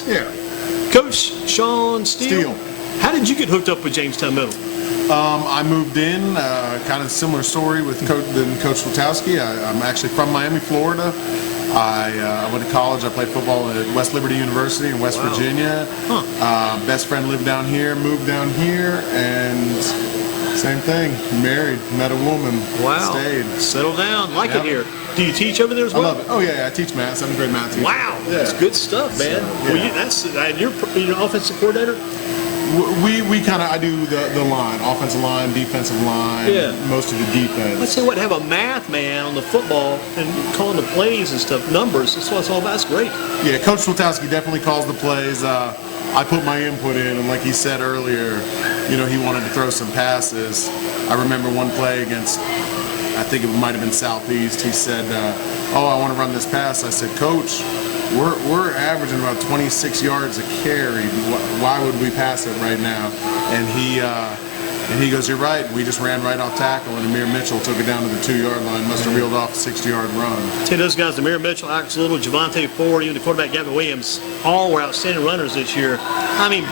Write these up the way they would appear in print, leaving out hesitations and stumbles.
backs. Yeah. Coach Sean Steele. Steele. How did you get hooked up with Jamestown Middle? I moved in, kind of similar story with Coach Witowski. I'm actually from Miami, Florida. I went to college. I played football at West Liberty University in West Virginia. Best friend lived down here, moved down here, and same thing. Married, met a woman. Wow. Stayed. Settled down. Like it here. Do you teach over there as well? I love it. Oh yeah, I teach math. 7th grade math teacher. Wow. Yeah. That's good stuff, man. So, Well, you're offensive coordinator? We kind of, I do the line, offensive line, defensive line, most of the defense. Let's say what, have a math man on the football and calling the plays and stuff, numbers. That's what it's all about. That's great. Yeah, Coach Witowski definitely calls the plays. I put my input in, and like he said earlier, he wanted to throw some passes. I remember one play against, I think it might have been Southeast. He said, "Oh, I want to run this pass." I said, "Coach, we're averaging about 26 yards a carry. Why would we pass it right now?" And he goes, "You're right. We just ran right off tackle, and Amir Mitchell took it down to the 2-yard line. Must have reeled off a 60-yard run." See, those guys, Amir Mitchell, Alex Little, Javante Ford, even the quarterback Gavin Williams, all were outstanding runners this year. I mean,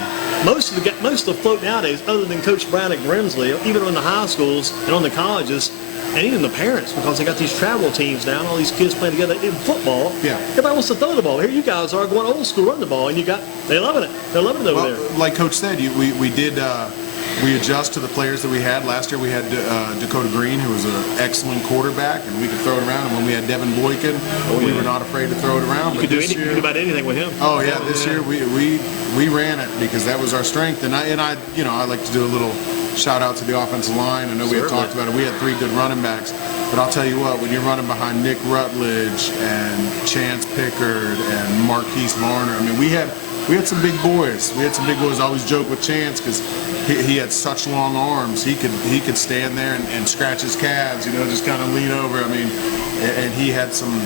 most of the float nowadays, other than Coach Brown at Grimsley, even in the high schools and on the colleges, and even the parents, because they got these travel teams now, and all these kids playing together in football. Yeah. Everybody wants to throw the ball. Here you guys are going old school, run the ball, and they're loving it. They're loving it over there. Like Coach said, we adjust to the players that we had. Last year we had Dakota Green, who was an excellent quarterback, and we could throw it around. And when we had Devin Boykin, we were not afraid to throw it around. You could do about anything with him. Oh yeah, this year we ran it because that was our strength. And I like to do a little shout out to the offensive line. I know we had talked about it. We had 3 good running backs. But I'll tell you what, when you're running behind Nick Rutledge and Chance Pickard and Marquise Varner, I mean, we had some big boys. I always joke with Chance because he had such long arms. He could stand there and scratch his calves, just kind of lean over. I mean, and he had some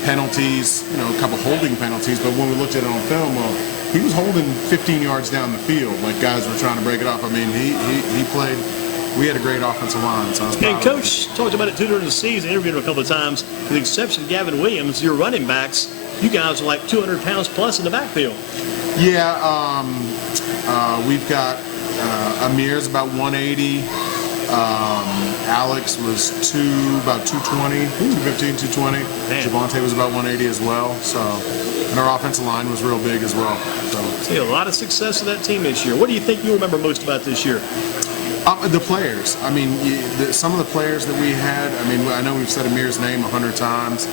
penalties, a couple holding penalties. But when we looked at it on film, well, he was holding 15 yards down the field, like guys were trying to break it off. I mean, he played. We had a great offensive line, so I was proud And Coach talked about it too during the season, interviewed him a couple of times. With the exception of Gavin Williams, your running backs, you guys are like 200 pounds plus in the backfield. Yeah, we've got Amir's about 180. Alex was about 220, 215, 220. Javante was about 180 as well. So, and our offensive line was real big as well. So, see a lot of success of that team this year. What do you think you remember most about this year? The players. I mean, some of the players that we had. I mean, I know we've said Amir's name 100 times.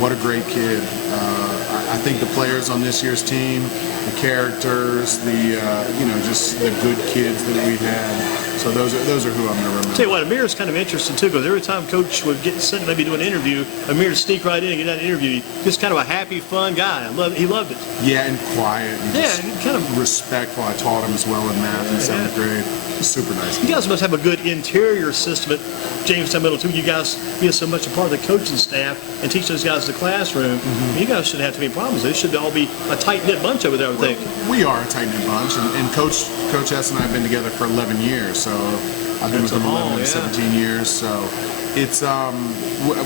What a great kid. I think the players on this year's team, the characters, just the good kids that we had. So those are who I'm going to remember. Tell you what, Amir's kind of interesting too, because every time Coach would get sent maybe do an interview, Amir would sneak right in and get that interview. Just kind of a happy, fun guy. He loved it. Yeah, and quiet. And he kind of respectful. I taught him as well in math in 7th grade. Super nice. You guys must have a good interior system at Jamestown Middle too. You guys be so much a part of the coaching staff and teach those guys the classroom. Mm-hmm. You guys shouldn't have too many problems. They should all be a tight-knit bunch over there, I would think. We are a tight-knit bunch, and Coach S and I have been together for 11 years, so I've been with him 11 to 17 years, so it's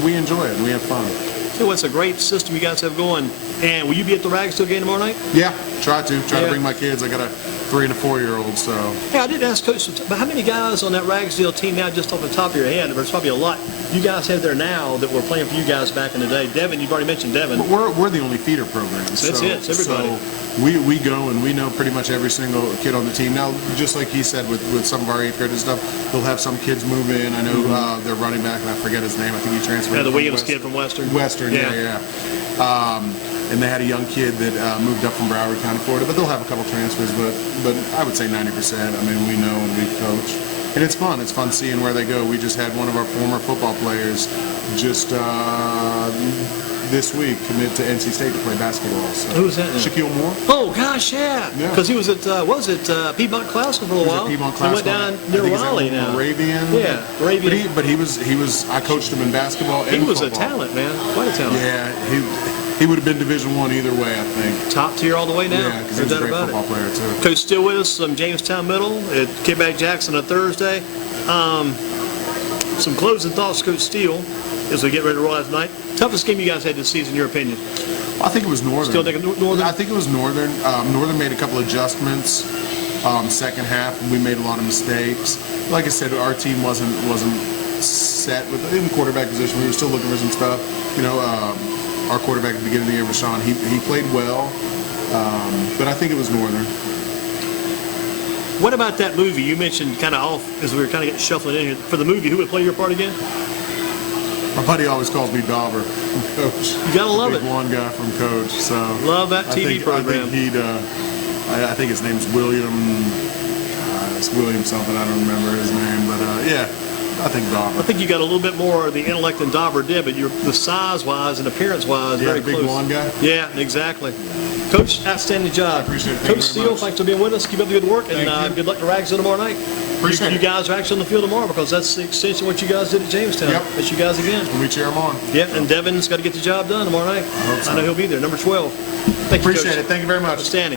we enjoy it and we have fun. So it's a great system you guys have going. And will you be at the Ragsdale game tomorrow night? Yeah, try to bring my kids. I got a 3 and a 4-year-old, so. Hey, I did ask Coach, but how many guys on that Ragsdale team now, just off the top of your head? There's probably a lot you guys have there now that were playing for you guys back in the day. Devin, you've already mentioned Devin. But we're the only feeder program. So that's it. It's everybody. So we go and we know pretty much every single kid on the team. Now, just like he said with some of our 8th graders and stuff, they'll have some kids move in. I know their running back, and I forget his name. I think he transferred. Yeah, the Williams kid from Western. Yeah. And they had a young kid that moved up from Broward County, Florida, but they'll have a couple transfers, but I would say 90%. I mean, we know and we coach. And it's fun. It's fun seeing where they go. We just had one of our former football players just this week commit to NC State to play basketball. So. Who was that? Shaquille Moore. Oh, gosh, yeah. Because he was at, Piedmont Classical for a while? Piedmont Classical. He went down near Raleigh now. Moravian. Yeah, Moravian. But he was, I coached him in basketball and football. He was a talent, man. Quite a talent. Yeah, he would have been Division I either way, I think. Top tier all the way down. Yeah, because he was a great football player, too. Coach Steele with us from Jamestown Middle at Kickback Jackson on Thursday. Some closing thoughts, Coach Steele. as we get ready to roll out tonight. Toughest game you guys had this season, in your opinion? I think it was Northern. Still thinking Northern? I think it was Northern. Northern made a couple adjustments second half, and we made a lot of mistakes. Like I said, our team wasn't set in quarterback position. We were still looking for some stuff. Our quarterback at the beginning of the year, Rashawn, he played well, but I think it was Northern. What about that movie you mentioned kind of off as we were kind of getting shuffling in here? For the movie, who would play your part again? My buddy always calls me Dauber, Coach. You gotta love Big it. one guy from Coach. So Love that TV program. I think his name's William. It's William something. I don't remember his name, but yeah, I think Dauber. I think you got a little bit more of the intellect than Dauber did, but you're the size-wise and appearance-wise Yeah, very the big close. blonde guy. Yeah, exactly. Coach, outstanding job. I appreciate it. Thank Coach you very Steele, much. thanks for being with us. Keep up the good work, and Thank you. good luck to Ragsville tomorrow night. Appreciate you it. guys are actually on the field tomorrow because that's the extension of what you guys did at Jamestown. Yep. That's you guys again. And we cheer him on. Yeah, and Devin's got to get the job done tomorrow night. I hope so. know he'll be there, number 12. Thank you, Appreciate Coach. it. Thank you very much. Outstanding.